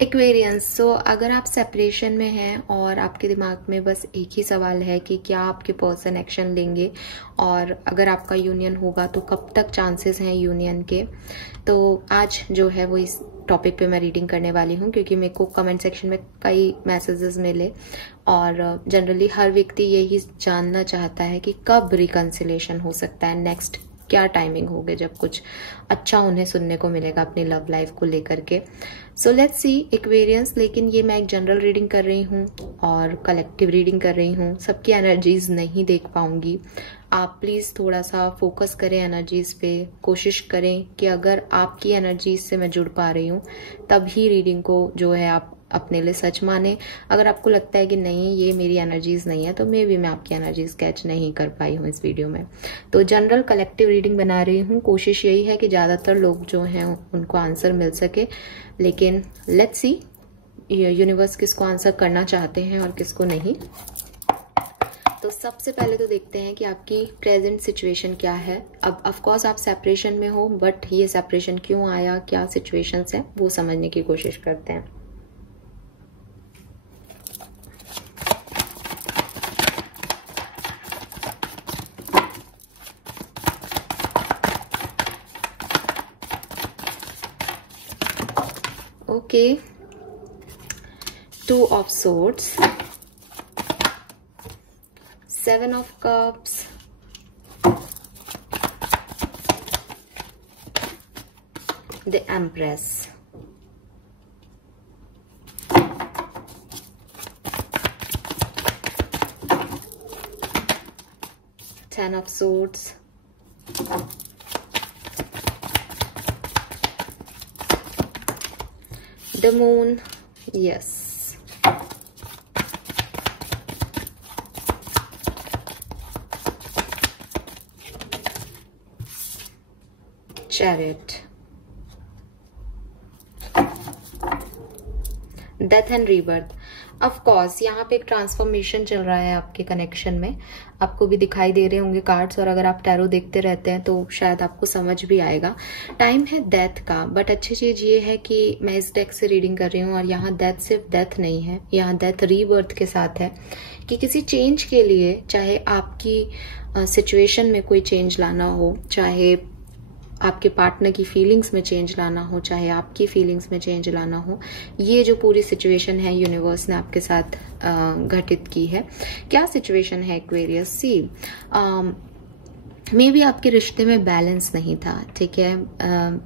Aquarians. सो अगर आप separation में हैं और आपके दिमाग में बस एक ही सवाल है कि क्या आपके पर्सन एक्शन लेंगे और अगर आपका यूनियन होगा तो कब तक चांसेस हैं यूनियन के, तो आज जो है वो इस टॉपिक पे मैं रीडिंग करने वाली हूँ, क्योंकि मेरे को कमेंट सेक्शन में कई मैसेजेस मिले और जनरली हर व्यक्ति यही जानना चाहता है कि कब रिकंसिलेशन हो सकता है, नेक्स्ट क्या टाइमिंग होगी जब कुछ अच्छा उन्हें सुनने को मिलेगा अपनी लव लाइफ को लेकर के। So let's see Aquarians. लेकिन ये मैं एक जनरल रीडिंग कर रही हूँ और कलेक्टिव रीडिंग कर रही हूँ, सबकी एनर्जीज नहीं देख पाऊंगी। आप प्लीज थोड़ा सा फोकस करें एनर्जीज पे, कोशिश करें कि अगर आपकी एनर्जीज से मैं जुड़ पा रही हूँ तभी रीडिंग को जो है आप अपने लिए सच माने। अगर आपको लगता है कि नहीं ये मेरी एनर्जीज नहीं है तो मे बी मैं आपकी एनर्जीज कैच नहीं कर पाई हूँ इस वीडियो में। तो जनरल कलेक्टिव रीडिंग बना रही हूँ, कोशिश यही है कि ज्यादातर लोग जो हैं उनको आंसर मिल सके। लेकिन लेट्स सी यूनिवर्स किसको आंसर करना चाहते हैं और किसको नहीं। तो सबसे पहले तो देखते हैं कि आपकी प्रेजेंट सिचुएशन क्या है। अब ऑफ कोर्स आप सेपरेशन में हो, बट ये सेपरेशन क्यों आया, क्या सिचुएशंस है, वो समझने की कोशिश करते हैं। Okay, 2 of Swords, 7 of Cups, the Empress, 10 of Swords, the Moon, yes, Chariot, death and rebirth. Of course यहाँ पे एक ट्रांसफॉर्मेशन चल रहा है आपके कनेक्शन में, आपको भी दिखाई दे रहे होंगे कार्ड्स, और अगर आप टैरो देखते रहते हैं तो शायद आपको समझ भी आएगा। टाइम है डेथ का, बट अच्छी चीज ये है कि मैं इस डेक से रीडिंग कर रही हूँ और यहाँ डेथ सिर्फ डेथ नहीं है, यहाँ डेथ रीबर्थ के साथ है कि किसी चेंज के लिए, चाहे आपकी सिचुएशन में कोई चेंज लाना हो, चाहे आपके पार्टनर की फीलिंग्स में चेंज लाना हो, चाहे आपकी फीलिंग्स में चेंज लाना हो, ये जो पूरी सिचुएशन है यूनिवर्स ने आपके साथ घटित की है। क्या सिचुएशन है एक्वेरियस? सी मे बी आपके रिश्ते में बैलेंस नहीं था, ठीक है।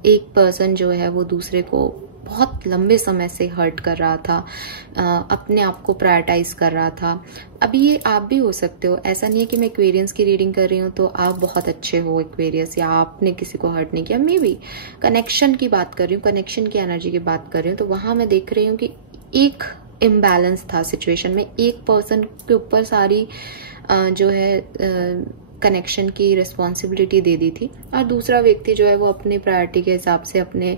एक पर्सन जो है वो दूसरे को बहुत लंबे समय से हर्ट कर रहा था, अपने आप को प्रायोरिटाइज कर रहा था। अभी ये आप भी हो सकते हो, ऐसा नहीं है कि मैं एक्वेरियंस की रीडिंग कर रही हूँ तो आप बहुत अच्छे हो एक्वेरियस, या आपने किसी को हर्ट नहीं किया। मे बी कनेक्शन की बात कर रही हूँ, कनेक्शन की एनर्जी की बात कर रही हूँ, तो वहां मैं देख रही हूँ कि एक इम्बैलेंस था सिचुएशन में। एक पर्सन के ऊपर सारी जो है कनेक्शन की रिस्पॉन्सिबिलिटी दे दी थी और दूसरा व्यक्ति जो है वो अपनी प्रायोरिटी के हिसाब से, अपने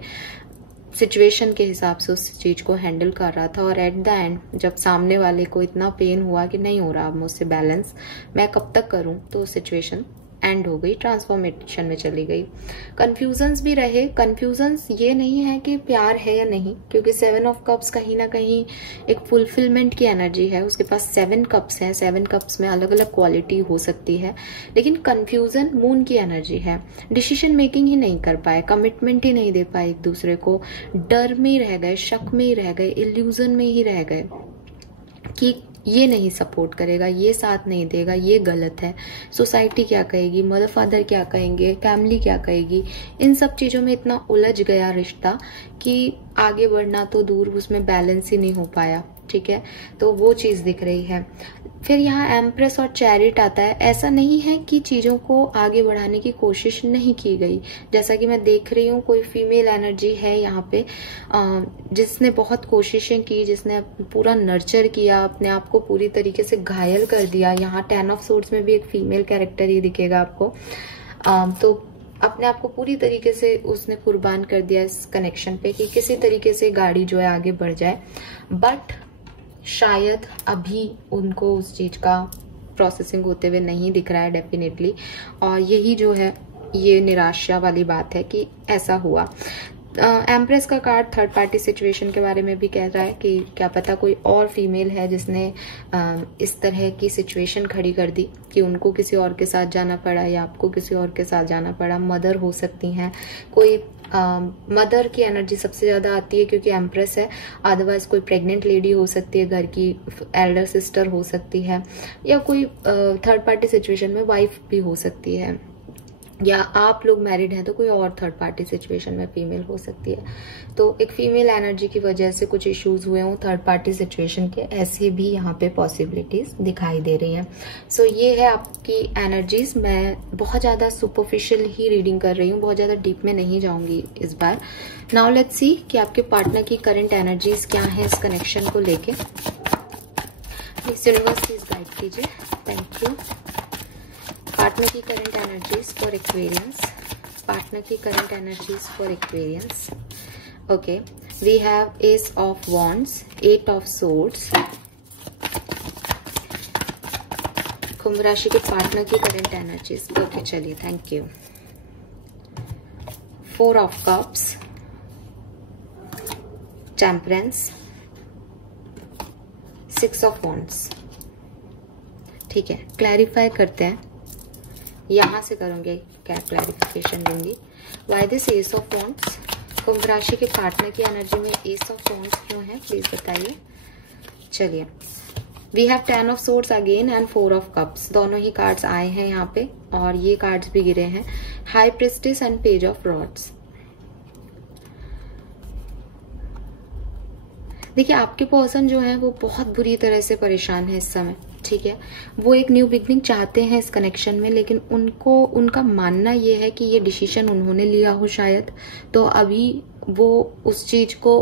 सिचुएशन के हिसाब से उस चीज को हैंडल कर रहा था। और एट द एंड जब सामने वाले को इतना पेन हुआ कि नहीं हो रहा अब मुझसे बैलेंस, मैं कब तक करूं, तो सिचुएशन एंड हो गई, ट्रांसफॉर्मेशन में चली गई। कंफ्यूजन्स भी रहे। कंफ्यूजन्स ये नहीं है कि प्यार है या नहीं, क्योंकि 7 ऑफ कप्स कहीं ना कहीं एक फुलफिलमेंट की एनर्जी है, उसके पास 7 कप्स हैं, 7 कप्स में अलग अलग क्वालिटी हो सकती है। लेकिन कंफ्यूजन मून की एनर्जी है, डिसीजन मेकिंग ही नहीं कर पाए, कमिटमेंट ही नहीं दे पाए एक दूसरे को, डर में ही रह गए, शक में ही रह गए, इल्यूजन में ही रह गए कि ये नहीं सपोर्ट करेगा, ये साथ नहीं देगा, ये गलत है, सोसाइटी क्या कहेगी, मदर फादर क्या कहेंगे, फैमिली क्या कहेगी, इन सब चीजों में इतना उलझ गया रिश्ता कि आगे बढ़ना तो दूर, उसमें बैलेंस ही नहीं हो पाया, ठीक है। तो वो चीज दिख रही है। फिर यहाँ एम्प्रेस और चैरिट आता है। ऐसा नहीं है कि चीजों को आगे बढ़ाने की कोशिश नहीं की गई, जैसा कि मैं देख रही हूँ कोई फीमेल एनर्जी है यहाँ पे जिसने बहुत कोशिशें की, जिसने पूरा नर्चर किया, अपने आप को पूरी तरीके से घायल कर दिया। यहाँ 10 ऑफ सोर्ड्स में भी एक फीमेल कैरेक्टर ही दिखेगा आपको। तो अपने आप को पूरी तरीके से उसने कुर्बान कर दिया इस कनेक्शन पे कि किसी तरीके से गाड़ी जो है आगे बढ़ जाए, बट शायद अभी उनको उस चीज का प्रोसेसिंग होते हुए नहीं दिख रहा है डेफिनेटली। और यही जो है ये निराशा वाली बात है कि ऐसा हुआ। एम्प्रेस का कार्ड थर्ड पार्टी सिचुएशन के बारे में भी कह रहा है कि क्या पता कोई और फीमेल है जिसने इस तरह की सिचुएशन खड़ी कर दी कि उनको किसी और के साथ जाना पड़ा या आपको किसी और के साथ जाना पड़ा। मदर हो सकती हैं, कोई मदर की एनर्जी सबसे ज्यादा आती है क्योंकि एम्प्रेस है। अदरवाइज कोई प्रेग्नेंट लेडी हो सकती है, घर की एल्डर सिस्टर हो सकती है, या कोई थर्ड पार्टी सिचुएशन में वाइफ भी हो सकती है, या आप लोग मैरिड हैं तो कोई और थर्ड पार्टी सिचुएशन में फीमेल हो सकती है। तो एक फीमेल एनर्जी की वजह से कुछ इश्यूज हुए हों थर्ड पार्टी सिचुएशन के, ऐसे भी यहाँ पे पॉसिबिलिटीज दिखाई दे रही हैं। सो ये है आपकी एनर्जीज। मैं बहुत ज्यादा सुपरफिशियल ही रीडिंग कर रही हूँ, बहुत ज्यादा डीप में नहीं जाऊंगी इस बार। नाउ लेट्स सी कि आपके पार्टनर की करंट एनर्जीज क्या है इस कनेक्शन को लेके। प्लीज यूनिवर्स प्लीज गाइड कीजिए, थैंक यू। पार्टनर की current energies for Aquarians, partner की current energies for Aquarians. Okay, we have ace of wands, eight of swords. कुंभ राशि के पार्टनर की करंट एनर्जीज। ओके चलिए, thank you. Four of cups, temperance, six of wands. ठीक है, clarify करते हैं, यहां से करूंगे क्या क्लैरिफिकेशन दूंगी। Why this ace of wands? कुंभ राशि के पार्टनर की एनर्जी में एस ऑफ वॉन्ड्स क्यों है, प्लीज बताइए। चलिए, we have ten of swords again and four of cups, दोनों ही कार्ड्स आए हैं यहाँ पे, और ये कार्ड्स भी गिरे हैं, high priestess and page of rods. देखिए, आपके पर्सन जो है वो बहुत बुरी तरह से परेशान है इस समय। ठीक है, वो एक न्यू बिगनिंग चाहते हैं इस कनेक्शन में, लेकिन उनका मानना ये है कि ये डिसीजन उन्होंने लिया हो शायद, तो अभी वो उस चीज को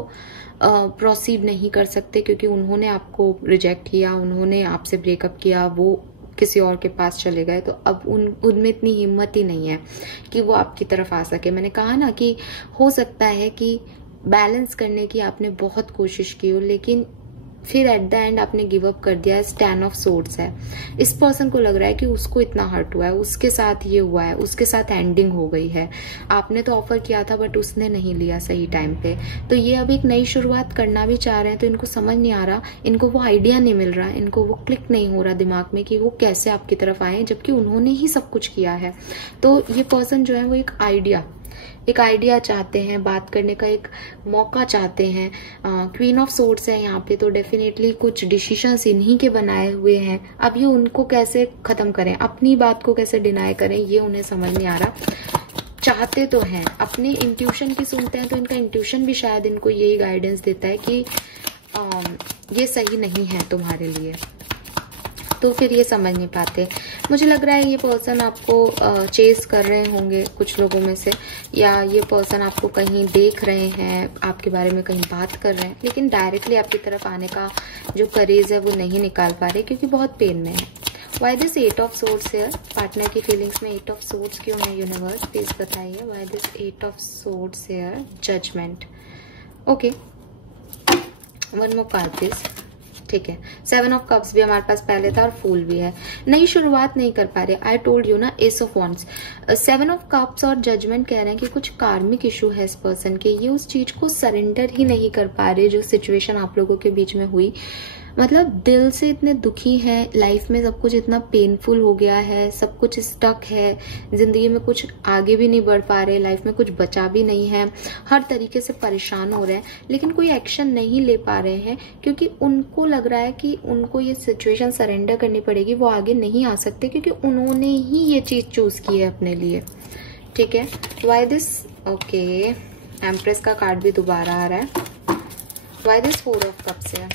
प्रोसीड नहीं कर सकते क्योंकि उन्होंने आपको रिजेक्ट किया, उन्होंने आपसे ब्रेकअप किया, वो किसी और के पास चले गए। तो अब उनमें इतनी हिम्मत ही नहीं है कि वो आपकी तरफ आ सके। मैंने कहा ना कि हो सकता है कि बैलेंस करने की आपने बहुत कोशिश की हो, लेकिन फिर एट द एंड आपने गिव अप कर दिया। टेन ऑफ सोर्ड्स है, इस पर्सन को लग रहा है कि उसको इतना हर्ट हुआ है, उसके साथ ये हुआ है, उसके साथ एंडिंग हो गई है। आपने तो ऑफर किया था बट उसने नहीं लिया सही टाइम पे, तो ये अब एक नई शुरुआत करना भी चाह रहे हैं। तो इनको समझ नहीं आ रहा, इनको वो आइडिया नहीं मिल रहा, इनको वो क्लिक नहीं हो रहा दिमाग में कि वो कैसे आपकी तरफ आए, जबकि उन्होंने ही सब कुछ किया है। तो ये पर्सन जो है वो एक आइडिया चाहते हैं, बात करने का एक मौका चाहते हैं। क्वीन ऑफ सोर्ड्स है यहाँ पे, तो डेफिनेटली कुछ डिसीजंस इन्हीं के बनाए हुए हैं। अब ये उनको कैसे खत्म करें, अपनी बात को कैसे डिनाई करें, ये उन्हें समझ नहीं आ रहा। चाहते तो हैं, अपने इंट्यूशन की सुनते हैं, तो इनका इंट्यूशन भी शायद इनको यही गाइडेंस देता है कि ये सही नहीं है तुम्हारे लिए, तो फिर ये समझ नहीं पाते। मुझे लग रहा है ये पर्सन आपको चेस कर रहे होंगे कुछ लोगों में से, या ये पर्सन आपको कहीं देख रहे हैं, आपके बारे में कहीं बात कर रहे हैं, लेकिन डायरेक्टली आपकी तरफ आने का जो करेज है वो नहीं निकाल पा रहे क्योंकि बहुत पेन में है। Why this eight of swords है? पार्टनर की फीलिंग्स में एट ऑफ सोर्ड्स क्यों है यूनिवर्स, प्लीज बताइए। Why this eight of swords है? Judgement. Okay, one more card please. ठीक है, सेवन ऑफ कप्स भी हमारे पास पहले था और फूल भी है। नई शुरुआत नहीं कर पा रहे। आई टोल्ड यू ना, S of wands, seven of cups और जजमेंट कह रहे हैं कि कुछ कार्मिक इशू है इस पर्सन के। ये उस चीज को सरेंडर ही नहीं कर पा रहे जो सिचुएशन आप लोगों के बीच में हुई। मतलब दिल से इतने दुखी है, लाइफ में सब कुछ इतना पेनफुल हो गया है, सब कुछ स्टक है, जिंदगी में कुछ आगे भी नहीं बढ़ पा रहे, लाइफ में कुछ बचा भी नहीं है, हर तरीके से परेशान हो रहे हैं, लेकिन कोई एक्शन नहीं ले पा रहे हैं क्योंकि उनको लग रहा है कि उनको ये सिचुएशन सरेंडर करनी पड़ेगी, वो आगे नहीं आ सकते क्योंकि उन्होंने ही ये चीज चूज की है अपने लिए। ठीक है, वाई दिस? ओके, एम्प्रेस का कार्ड भी दोबारा आ रहा है। Why this four of cups है?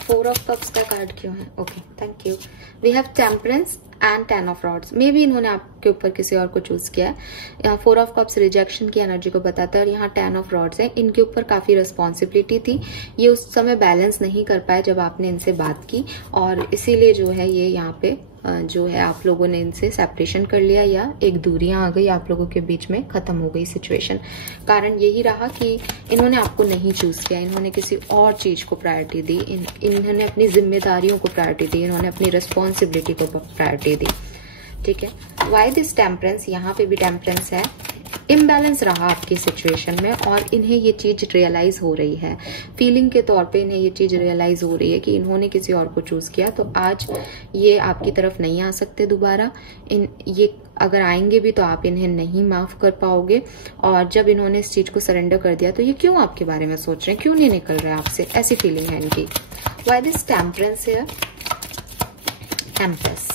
फोर ऑफ कप्स का कार्ड क्यों है? Okay, thank you. We have temperance and ten of rods. मे भी इन्होंने आपके ऊपर किसी और को चूज किया है। यहाँ फोर ऑफ कप्स रिजेक्शन की एनर्जी को बताता है और यहाँ टेन ऑफ रॉड्स है। इनके ऊपर काफी रिस्पॉन्सिबिलिटी थी, ये उस समय बैलेंस नहीं कर पाए जब आपने इनसे बात की, और इसीलिए जो है ये यहाँ पे जो है आप लोगों ने इनसे सेपरेशन कर लिया, या एक दूरियां आ गई आप लोगों के बीच में, खत्म हो गई सिचुएशन। कारण यही रहा कि इन्होंने आपको नहीं चूज किया, इन्होंने किसी और चीज को प्रायोरिटी दी, इन्होंने अपनी जिम्मेदारियों को प्रायोरिटी दी, इन्होंने अपनी रिस्पॉन्सिबिलिटी को प्रायोरिटी दी। ठीक है, वाई दिस टेम्परेंस? यहाँ पे भी टेम्परेंस है। इम्बैलेंस रहा आपकी सिचुएशन में और इन्हें ये चीज रियलाइज हो रही है, फीलिंग के तौर पे इन्हें ये चीज रियलाइज हो रही है कि इन्होंने किसी और को चूज किया, तो आज ये आपकी तरफ नहीं आ सकते दोबारा। ये अगर आएंगे भी तो आप इन्हें नहीं माफ कर पाओगे, और जब इन्होंने इस चीज को सरेंडर कर दिया तो ये क्यों आपके बारे में सोच रहे हैं, क्यों नहीं निकल रहे आपसे, ऐसी फीलिंग है इनकी। Why this temperance here, empress.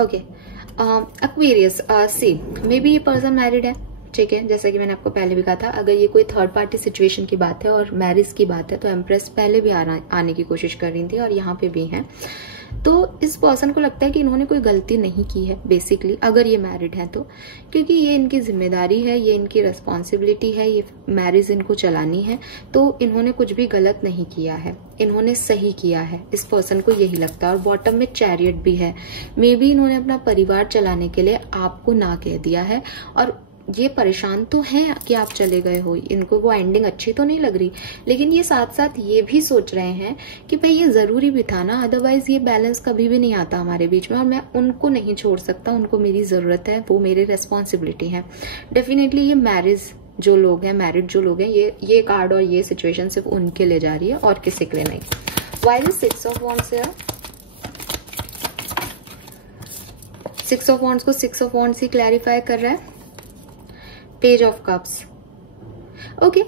Okay, aquarius, see may be ये पर्सन मैरिड है, ठीक है, जैसा कि मैंने आपको पहले भी कहा था। अगर ये कोई थर्ड पार्टी सिचुएशन की बात है और मैरिज की बात है तो एम्प्रेस पहले भी आने की कोशिश कर रही थी और यहाँ पे भी हैं। तो इस पर्सन को लगता है कि इन्होंने कोई गलती नहीं की है बेसिकली, अगर ये मैरिड है तो, क्योंकि ये इनकी जिम्मेदारी है, ये इनकी रिस्पॉन्सिबिलिटी है, ये मैरिज इनको चलानी है, तो इन्होंने कुछ भी गलत नहीं किया है, इन्होंने सही किया है, इस पर्सन को यही लगता है। और बॉटम में चैरियट भी है, मे बी इन्होंने अपना परिवार चलाने के लिए आपको ना कह दिया है, और ये परेशान तो हैं कि आप चले गए हो, इनको वो एंडिंग अच्छी तो नहीं लग रही, लेकिन ये साथ साथ ये भी सोच रहे हैं कि भाई ये जरूरी भी था ना, अदरवाइज ये बैलेंस कभी भी नहीं आता हमारे बीच में, और मैं उनको नहीं छोड़ सकता, उनको मेरी जरूरत है, वो मेरी रेस्पॉन्सिबिलिटी है। डेफिनेटली ये मैरिज जो लोग हैं, मैरिड जो लोग हैं, ये कार्ड और ये सिचुएशन सिर्फ उनके लिए जा रही है और किसी के लिए नहीं। Why the 6 of wands here, 6 of wands को 6 ऑफ वॉन्ड्स ही क्लैरिफाई कर रहा है। Page of cups, okay,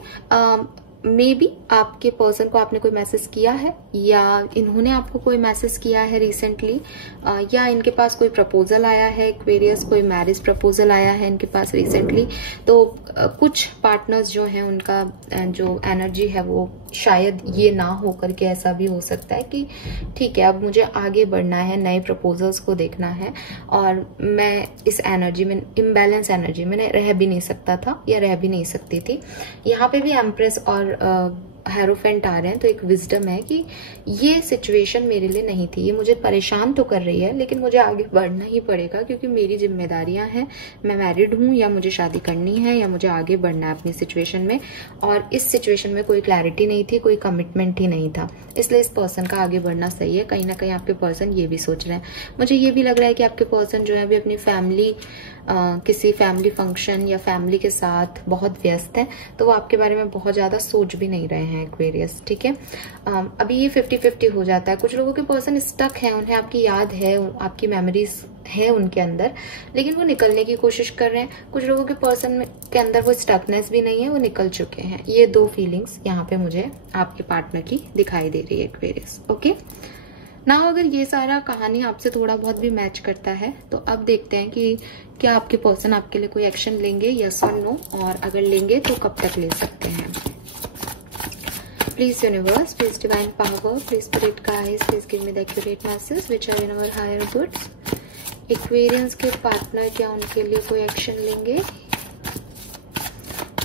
may be आपके पर्सन को आपने कोई मैसेज किया है या इन्होंने आपको कोई मैसेज किया है रिसेंटली, या इनके पास कोई प्रपोजल आया है, एक्वेरियस कोई मैरिज प्रपोजल आया है इनके पास रिसेंटली। तो कुछ पार्टनर्स जो हैं उनका जो एनर्जी है वो शायद ये ना हो करके ऐसा भी हो सकता है कि ठीक है अब मुझे आगे बढ़ना है, नए प्रपोजल्स को देखना है, और मैं इस एनर्जी में, इम्बैलेंस एनर्जी में रह भी नहीं सकता था या रह भी नहीं सकती थी। यहाँ पे भी एम्प्रेस और हेरोफेंट आ रहे हैं, तो एक विजडम है कि ये सिचुएशन मेरे लिए नहीं थी, ये मुझे परेशान तो कर रही है लेकिन मुझे आगे बढ़ना ही पड़ेगा क्योंकि मेरी जिम्मेदारियां हैं, मैं मैरिड हूं या मुझे शादी करनी है या मुझे आगे बढ़ना है अपनी सिचुएशन में, और इस सिचुएशन में कोई क्लैरिटी नहीं थी, कोई कमिटमेंट ही नहीं था, इसलिए इस पर्सन का आगे बढ़ना सही है। कहीं ना कहीं आपके पर्सन ये भी सोच रहे हैं, मुझे ये भी लग रहा है कि आपके पर्सन जो है अभी अपनी फैमिली, किसी फैमिली फंक्शन या फैमिली के साथ बहुत व्यस्त है, तो वो आपके बारे में बहुत ज्यादा सोच भी नहीं रहे हैं एक्वेरियस, ठीक है। अभी ये 50-50 हो जाता है, कुछ लोगों के पर्सन स्टक है, उन्हें आपकी याद है, आपकी मेमोरीज है उनके अंदर, लेकिन वो निकलने की कोशिश कर रहे हैं। कुछ लोगों के पर्सन के अंदर वो स्टकनेस भी नहीं है, वो निकल चुके हैं। ये दो फीलिंग्स यहाँ पे मुझे आपके पार्टनर की दिखाई दे रही है एक्वेरियस, ओके। ना अगर ये सारा कहानी आपसे थोड़ा बहुत भी मैच करता है तो अब देखते हैं कि क्या आपके पर्सन आपके लिए कोई एक्शन लेंगे, यस और नो, और अगर लेंगे तो कब तक ले सकते हैं। Please universe, please divine power, please spirit guides, please give me the accurate message which are in our higher goods. Aquarians के पार्टनर क्या उनके लिए कोई एक्शन लेंगे,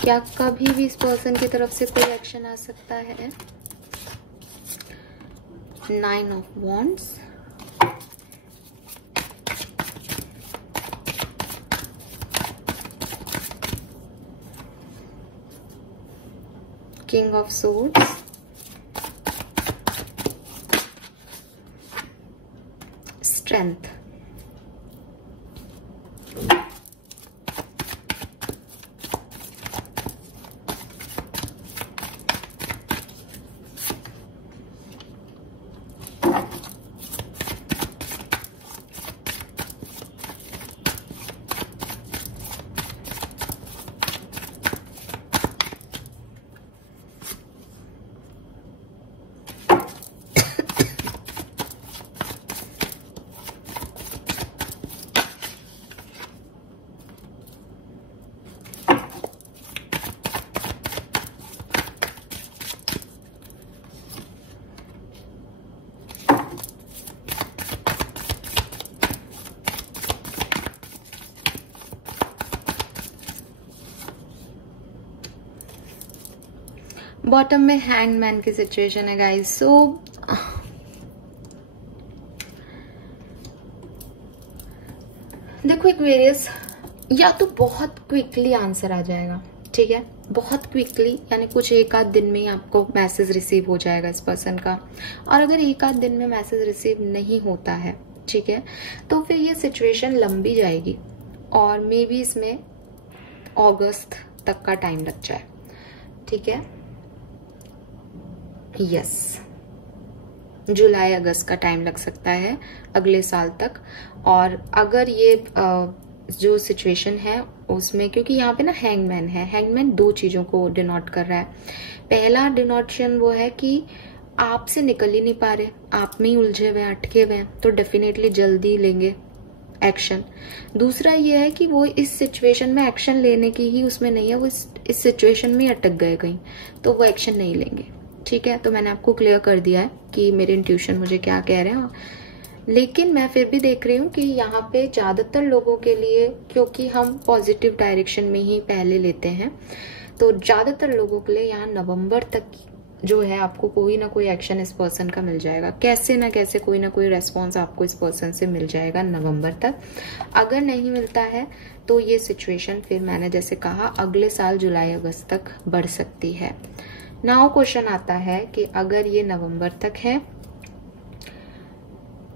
क्या कभी भी इस पर्सन की तरफ से कोई एक्शन आ सकता है। 9 of Wands, King of Swords, Strength, bottom में हैंगमैन की सिचुएशन है गाइस। सो देखो एक्वेरियस, या तो बहुत क्विकली आंसर आ जाएगा, ठीक है, बहुत क्विकली, यानी कुछ एक आध दिन में ही आपको मैसेज रिसीव हो जाएगा इस पर्सन का, और अगर एक आध दिन में मैसेज रिसीव नहीं होता है, ठीक है, तो फिर ये सिचुएशन लंबी जाएगी, और मे बी इसमें अगस्त तक का टाइम लग जाए, ठीक है। यस, जुलाई अगस्त का टाइम लग सकता है अगले साल तक। और अगर ये जो सिचुएशन है उसमें, क्योंकि यहाँ पे ना हैंगमैन है, हैंगमैन दो चीजों को डिनोट कर रहा है। पहला डिनोटेशन वो है कि आपसे निकल ही नहीं पा रहे, आप में ही उलझे हुए, अटके हुए हैं, तो डेफिनेटली जल्दी लेंगे एक्शन। दूसरा ये है कि वो इस सिचुएशन में एक्शन लेने की ही उसमें नहीं है, वो इस सिचुएशन में अटक गए कहीं, तो वो एक्शन नहीं लेंगे, ठीक है। तो मैंने आपको क्लियर कर दिया है कि मेरे इंट्यूशन मुझे क्या कह रहे हैं। लेकिन मैं फिर भी देख रही हूँ कि यहाँ पे ज्यादातर लोगों के लिए, क्योंकि हम पॉजिटिव डायरेक्शन में ही पहले लेते हैं, तो ज्यादातर लोगों के लिए यहाँ नवंबर तक जो है आपको कोई ना कोई एक्शन इस पर्सन का मिल जाएगा, कैसे ना कैसे कोई ना कोई रेस्पॉन्स आपको इस पर्सन से मिल जाएगा नवंबर तक। अगर नहीं मिलता है तो ये सिचुएशन फिर मैंने जैसे कहा अगले साल जुलाई अगस्त तक बढ़ सकती है। नाउ क्वेश्चन आता है कि अगर ये नवंबर तक है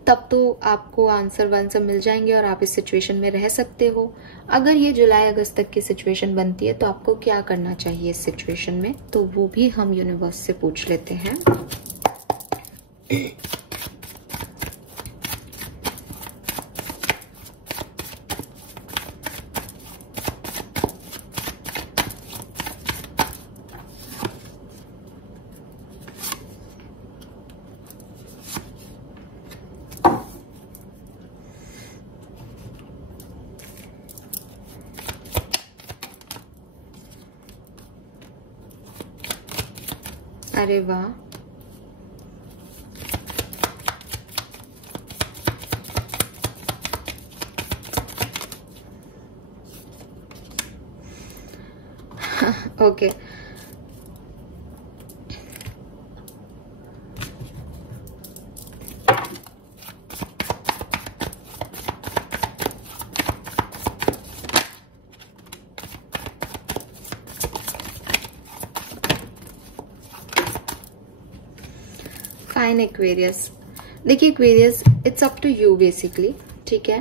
तब तो आपको आंसर वांसर मिल जाएंगे और आप इस सिचुएशन में रह सकते हो। अगर ये जुलाई अगस्त तक की सिचुएशन बनती है तो आपको क्या करना चाहिए इस सिचुएशन में, तो वो भी हम यूनिवर्स से पूछ लेते हैं। अरे वाह, ओके। फाइन एक्वेरियस, देखिए aquarius it's up to you basically, ठीक है।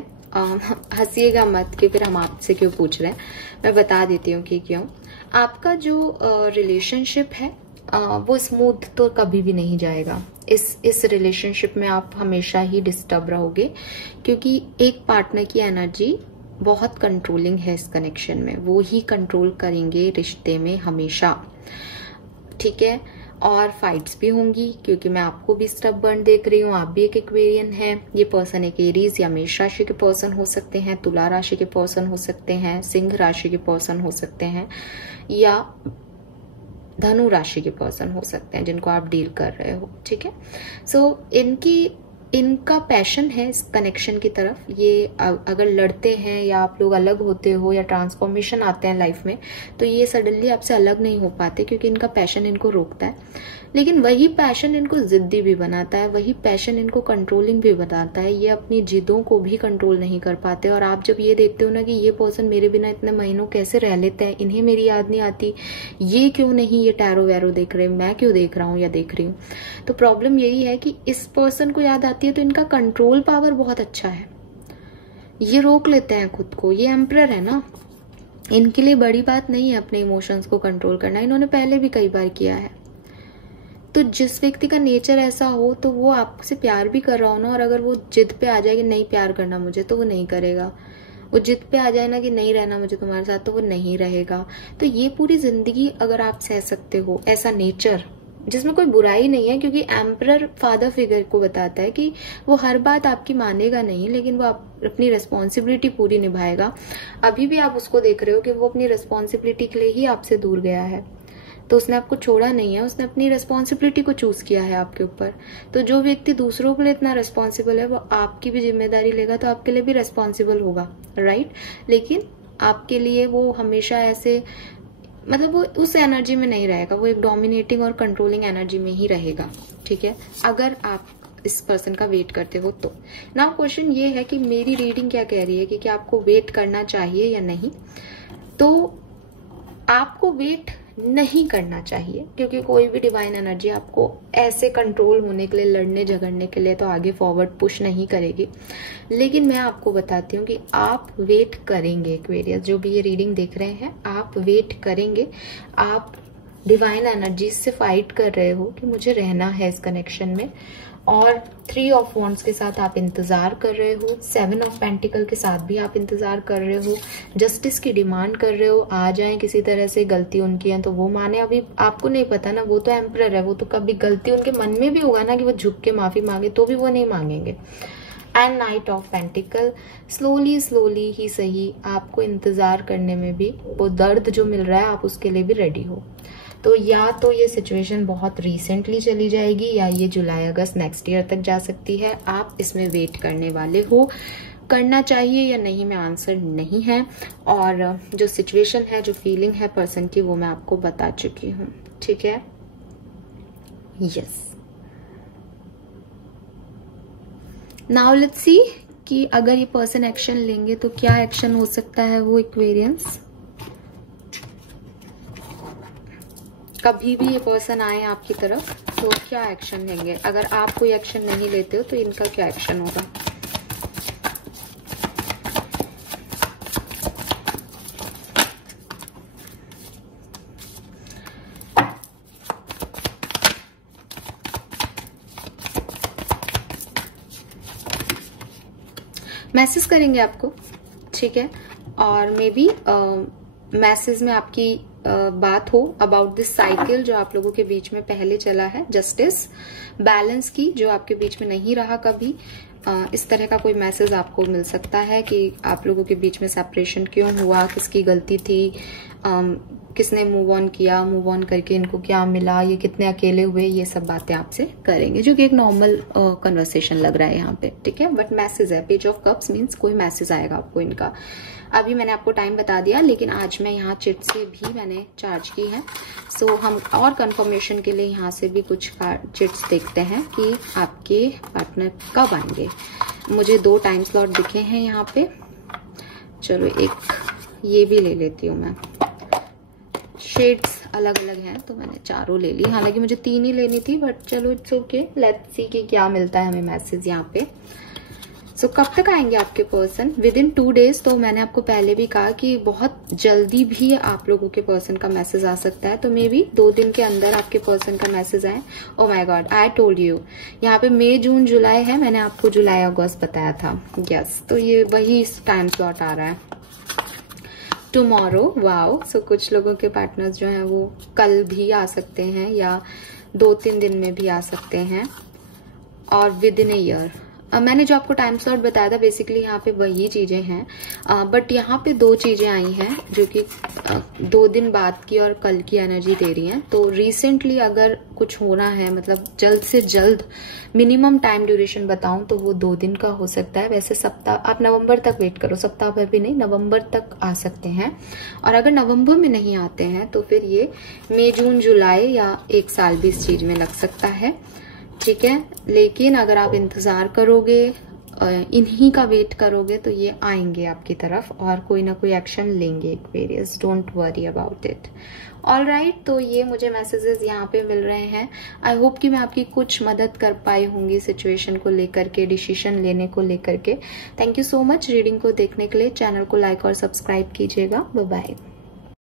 हंसिएगा मत कि फिर हम आपसे क्यों पूछ रहे हैं, मैं बता देती हूँ कि क्यों। आपका जो रिलेशनशिप है वो स्मूथ तो कभी भी नहीं जाएगा। इस रिलेशनशिप में आप हमेशा ही डिस्टर्ब रहोगे, क्योंकि एक पार्टनर की एनर्जी बहुत कंट्रोलिंग है इस कनेक्शन में, वो ही कंट्रोल करेंगे रिश्ते में हमेशा, ठीक है। और फाइट्स भी होंगी, क्योंकि मैं आपको भी स्टबर्न देख रही हूँ, आप भी एक एक्वेरियन है। ये पर्सन एक एरीज या मेष राशि के पर्सन हो सकते हैं, तुला राशि के पर्सन हो सकते हैं, सिंह राशि के पर्सन हो सकते हैं, या धनु राशि के पर्सन हो सकते हैं जिनको आप डील कर रहे हो, ठीक है। सो इनका पैशन है इस कनेक्शन की तरफ। ये अगर लड़ते हैं या आप लोग अलग होते हो या ट्रांसफॉर्मेशन आते हैं लाइफ में, तो ये सडनली आपसे अलग नहीं हो पाते, क्योंकि इनका पैशन इनको रोकता है। लेकिन वही पैशन इनको जिद्दी भी बनाता है, वही पैशन इनको कंट्रोलिंग भी बनाता है। ये अपनी जिदों को भी कंट्रोल नहीं कर पाते। और आप जब ये देखते हो ना कि ये पर्सन मेरे बिना इतने महीनों कैसे रह लेते हैं, इन्हें मेरी याद नहीं आती, ये क्यों नहीं ये टैरो वैरो देख रहे, मैं क्यों देख रहा हूँ या देख रही हूँ, तो प्रॉब्लम यही है कि इस पर्सन को याद आती है तो इनका कंट्रोल पावर बहुत अच्छा है, ये रोक लेते हैं खुद को। ये एम्परर है ना, इनके लिए बड़ी बात नहीं है अपने इमोशंस को कंट्रोल करना, इन्होंने पहले भी कई बार किया है। तो जिस व्यक्ति का नेचर ऐसा हो, तो वो आपसे प्यार भी कर रहा हो ना, और अगर वो जिद पे आ जाए कि नहीं प्यार करना मुझे, तो वो नहीं करेगा। वो जिद पे आ जाए ना कि नहीं रहना मुझे तुम्हारे साथ, तो वो नहीं रहेगा। तो ये पूरी जिंदगी अगर आप सह सकते हो ऐसा नेचर, जिसमें कोई बुराई नहीं है, क्योंकि एम्परर फादर फिगर को बताता है कि वो हर बात आपकी मानेगा नहीं, लेकिन वो अपनी रिस्पॉन्सिबिलिटी पूरी निभाएगा। अभी भी आप उसको देख रहे हो कि वो अपनी रिस्पॉन्सिबिलिटी के लिए ही आपसे दूर गया है, तो उसने आपको छोड़ा नहीं है, उसने अपनी रिस्पॉन्सिबिलिटी को चूज किया है आपके ऊपर। तो जो व्यक्ति दूसरों के लिए इतना रिस्पॉन्सिबल है, वो आपकी भी जिम्मेदारी लेगा, तो आपके लिए भी रिस्पॉन्सिबल होगा, राइट। लेकिन आपके लिए वो हमेशा ऐसे, मतलब वो उस एनर्जी में नहीं रहेगा, वो एक डोमिनेटिंग और कंट्रोलिंग एनर्जी में ही रहेगा, ठीक है, अगर आप इस पर्सन का वेट करते हो तो। नाउ क्वेश्चन ये है कि मेरी रीडिंग क्या कह रही है कि क्या आपको वेट करना चाहिए या नहीं। तो आपको वेट नहीं करना चाहिए, क्योंकि कोई भी डिवाइन एनर्जी आपको ऐसे कंट्रोल होने के लिए, लड़ने झगड़ने के लिए तो आगे फॉरवर्ड पुश नहीं करेगी। लेकिन मैं आपको बताती हूँ कि आप वेट करेंगे एक्वेरियस, जो भी ये रीडिंग देख रहे हैं, आप वेट करेंगे। आप डिवाइन एनर्जी से फाइट कर रहे हो कि मुझे रहना है इस कनेक्शन में, और 3 ऑफ वॉन्ड्स के साथ आप इंतजार कर रहे हो, 7 ऑफ पेंटिकल के साथ भी आप इंतजार कर रहे हो, जस्टिस की डिमांड कर रहे हो, आ जाए किसी तरह से, गलती उनकी है तो वो माने। अभी आपको नहीं पता ना, वो तो एम्परर है, वो तो कभी गलती उनके मन में भी होगा ना कि वो झुक के माफी मांगे, तो भी वो नहीं मांगेंगे। And knight of pentacle, slowly ही सही, आपको इंतजार करने में भी वो दर्द जो मिल रहा है, आप उसके लिए भी रेडी हो। तो या तो ये सिचुएशन बहुत रिसेंटली चली जाएगी, या ये जुलाई अगस्त नेक्स्ट ईयर तक जा सकती है। आप इसमें वेट करने वाले हो। करना चाहिए या नहीं में आंसर नहीं है, और जो सिचुएशन है, जो फीलिंग है पर्सन की, वो मैं आपको बता चुकी हूँ। ठीक है, यस। नाउ लेट्स सी कि अगर ये पर्सन एक्शन लेंगे तो क्या एक्शन हो सकता है वो एक्वेरियंस। कभी भी ये पर्सन आए आपकी तरफ तो क्या एक्शन लेंगे। अगर आप कोई एक्शन नहीं लेते हो तो इनका क्या एक्शन होगा। मैसेज करेंगे आपको, ठीक है, और मे बी मैसेज में आपकी बात हो अबाउट दिस साइकिल जो आप लोगों के बीच में पहले चला है, जस्टिस, बैलेंस की, जो आपके बीच में नहीं रहा कभी। इस तरह का कोई मैसेज आपको मिल सकता है कि आप लोगों के बीच में सेपरेशन क्यों हुआ, किसकी गलती थी, किसने मूव ऑन किया, मूव ऑन करके इनको क्या मिला, ये कितने अकेले हुए, ये सब बातें आपसे करेंगे, जो कि एक नॉर्मल कन्वर्सेशन लग रहा है यहाँ पे, ठीक है। बट मैसेज है, पेज ऑफ कप्स मीन्स कोई मैसेज आएगा आपको इनका। अभी मैंने आपको टाइम बता दिया, लेकिन आज मैं यहाँ चिट से भी मैंने चार्ज की है। सो हम और कंफर्मेशन के लिए यहाँ से भी कुछ चिट्स देखते हैं कि आपके पार्टनर कब आएंगे। मुझे 2 टाइम स्लॉट दिखे हैं यहाँ पे। चलो एक ये भी ले लेती हूँ मैं। शेड्स अलग अलग हैं तो मैंने चारों ले ली, हालांकि मुझे 3 ही लेनी थी, बट चलो इट्स ओके। लेट्स सी कि क्या मिलता है हमें मैसेज यहाँ पे। सो कब तक आएंगे आपके पर्सन? With in 2 days. तो मैंने आपको पहले भी कहा कि बहुत जल्दी भी आप लोगों के पर्सन का मैसेज आ सकता है, तो मे बी 2 दिन के अंदर आपके पर्सन का मैसेज आए। Oh my God, I told you, यहाँ पे मई जून जुलाई है, मैंने आपको जुलाई अगस्त बताया था। यस, तो ये वही टाइम स्लॉट आ रहा है। Tomorrow, wow. सो कुछ लोगों के पार्टनर्स जो हैं वो कल भी आ सकते हैं या 2-3 दिन में भी आ सकते हैं, और विद इन ए ईयर। मैंने जो आपको टाइम स्लॉट बताया था बेसिकली यहाँ पे वही चीजें हैं, बट यहाँ पे 2 चीजें आई हैं जो कि 2 दिन बाद की और कल की एनर्जी दे रही हैं। तो रिसेंटली अगर कुछ होना है, मतलब जल्द से जल्द, मिनिमम टाइम ड्यूरेशन बताऊं तो वो 2 दिन का हो सकता है। वैसे सप्ताह, आप नवंबर तक वेट करो, सप्ताह भर भी नहीं, नवंबर तक आ सकते हैं। और अगर नवंबर में नहीं आते हैं तो फिर ये मई जून जुलाई या 1 साल भी इस चीज में लग सकता है, ठीक है। लेकिन अगर आप इंतजार करोगे, इन्हीं का वेट करोगे, तो ये आएंगे आपकी तरफ और कोई ना कोई एक्शन लेंगे Aquarius. Don't worry about it. All right, तो ये मुझे मैसेजेस यहाँ पे मिल रहे हैं। आई होप कि मैं आपकी कुछ मदद कर पाई होंगी सिचुएशन को लेकर के, डिसीजन लेने को लेकर के। Thank you so much reading को देखने के लिए। चैनल को लाइक और सब्सक्राइब कीजिएगा। Bye bye.